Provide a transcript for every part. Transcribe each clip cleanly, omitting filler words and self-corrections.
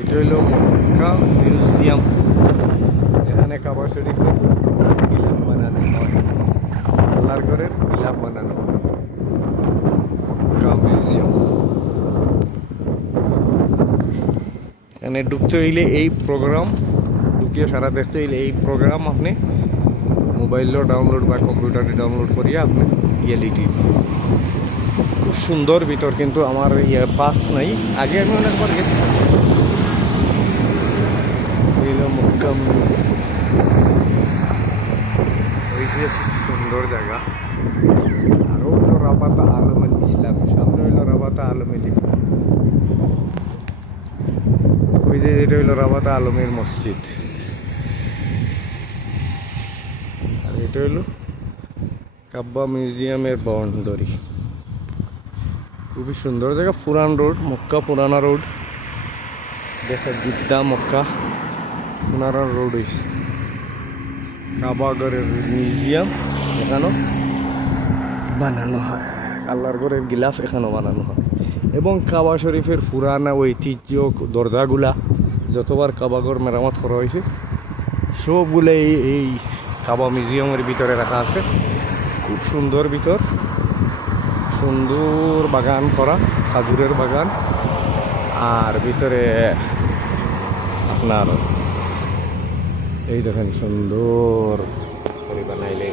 এটা হইল মক্কা মিউজিয়াম। এখানে কাবা শরীফের গিলাফ বানানো হয়, আল্লাহর ঘরের গিলাফ বানানো হয়। মক্কা মিউজিয়াম। এখানে ঢুকতে হইলে এই প্রোগ্রাম ঢুকিয়ে সারা দেখতে হইলে এই প্রোগ্রাম আপনি মোবাইলও ডাউনলোড বা কম্পিউটারে ডাউনলোড করিয়া আপনি রিয়েলিটি। খুব সুন্দর ভিতর, কিন্তু আমার পাস নাই, আগে আমি অনেকবার গেছি। সুন্দর জায়গা। আরো হইল রাবাতা আলমেল ইসলাম, সামনে হইল রাবাতা আলমেল ইসলাম। ওই যে এটা হইল রাবাতা আলমের মসজিদ, আর এটা হইল কাব্বা মিউজিয়ামের বাউন্ডারি। খুবই সুন্দর জায়গা। পুরান রোড, মক্কা পুরানা রোড। দেখে জিদ্দা মক্কা পুরানা রোড হয়েছে। কাবাগরের মিউজিয়াম এখানেও বানানো হয়, আল্লাহর ঘরের গিলাফ এখানেও বানানো হয়। এবং কাবা শরীফের পুরানা ঐতিহ্য দরজাগুলা যতবার কাবাগর মেরামত করা হয়েছে সবগুলো এই কাবা মিউজিয়ামের ভিতরে রাখা আছে। খুব সুন্দর ভিতর, সুন্দর বাগান করা, খাজুরের বাগান। আর ভিতরে আপনার এই দেখেন সুন্দর করে বানাইলে।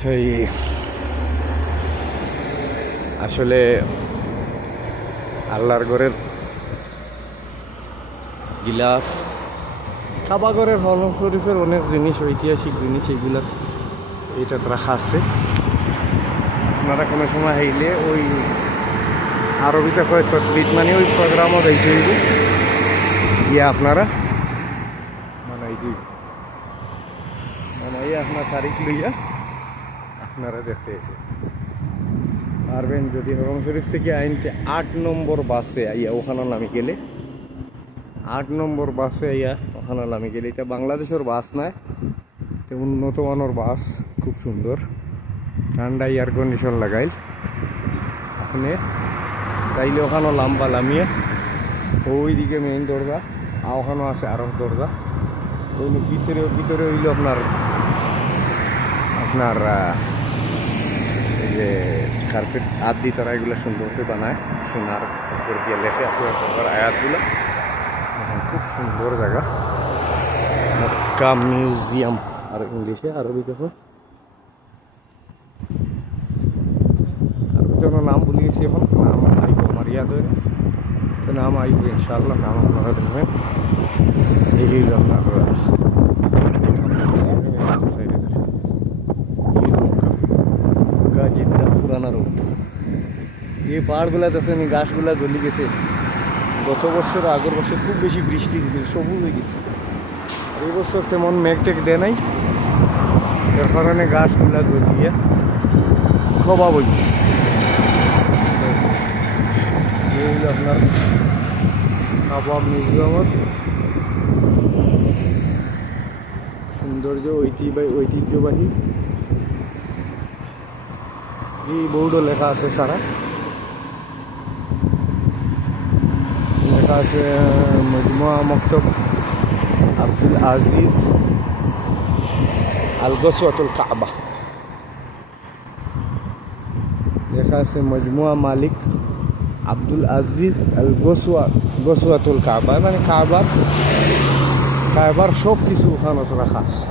সেই আসলে আল্লাহর ঘরের গিলাফ, কাবাগরের হরম শরীফের অনেক জিনিস, ঐতিহাসিক জিনিস এইগুলা এইটাতে রাখা আছে। আপনারা কোনো সময় আইলে ওই আরবিতে কয় তসবিত মানে ওই প্রোগ্রামও দেখতে হইবে গিয়া আপনারা বানাই আপনার তারিখ লইয়া আপনারা দেখতে পারবেন। যদি হরম শরীফ থেকে আইনতে 8 নম্বর বাসে আইয়া ওখানে নামে গেলে, 8 নম্বর বাসে আইয়া ওখানে নামে গেলে, এটা বাংলাদেশের বাস নয়, উন্নত মানের বাস, খুব সুন্দর, ঠান্ডা এয়ার কন্ডিশন লাগাইল। আপনি চাইলে ওখানেও লাম্বা লামিয়ে ওইদিকে মেইন দরজা, আর ওখানেও আছে আরো দরজা। ওই ভিতরে হইল আপনার এই যে কার্পেট আদি তারা এগুলো সুন্দর করে বানায়, সোনার উপর দিয়ে লেখে আপনার আয়াতগুলো। খুব সুন্দর জায়গা মক্কা মিউজিয়াম, আর ইংলিশে আরবিতে হয়। আরবিতে নাম ভুলে গেছি এখন, নাম আইব আমার ইয়াদ হয়, নাম আইব ইনশাআল্লাহ, নাম আপনারা দেখবেন। এই হইল আপনার জিদ্দা পুরানা রোড। এই পাহাড়গুলা দেখেন, গাছগুলা জ্বলি গেছে। গত বছর আগের বছর খুব বেশি বৃষ্টি দিয়েছিল, সবুজ হয়ে গেছে। এই বছর তেমন মেঘ টেক দেয় নাই, এর কারণে গাছগুলা জ্বলিয়ে খবাব হয়েছে। এই আপনার কাবা মিউজিয়ামের সৌন্দর্য, ঐতিহ্যবাহী। এই বোর্ডও লেখা আছে, সারা লেখা আছে মজমুয়া মকতব আব্দুল আজিজ আল গসওয়াতুল কাবা। লেখা আছে মজমুয়া মালিক আব্দুল আজিজ আল গসওয়াতুল কাবা, মানে কাবার সব কিছু ওখানে রাখা আছে।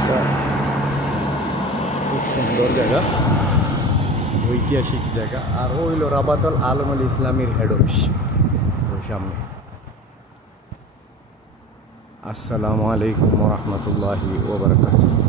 এটা খুব সুন্দর জায়গা, ঐতিহাসিক জায়গা। আর হইল রাবাতুল আলমেল ইসলামের হেড অফিস ওই সামনে। আসসালামু আলাইকুম ওয়া রাহমাতুল্লাহি ওয়া বারাকাতুহু।